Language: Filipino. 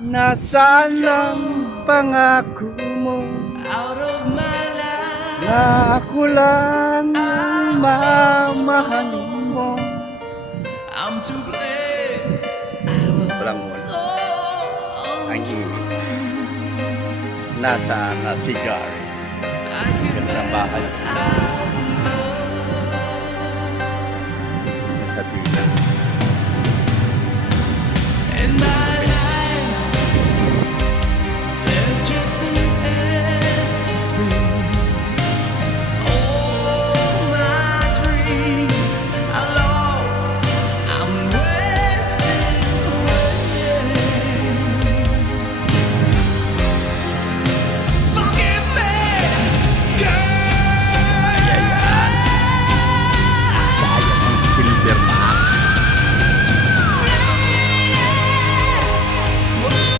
Nasaan ang pangako mo Out of my life, na ako lang ang mamahalin mo? I'm to blame. Walang So ang hilig. Nasaan na si Gary? I could Ganda ng bahay. Nasa tina. and I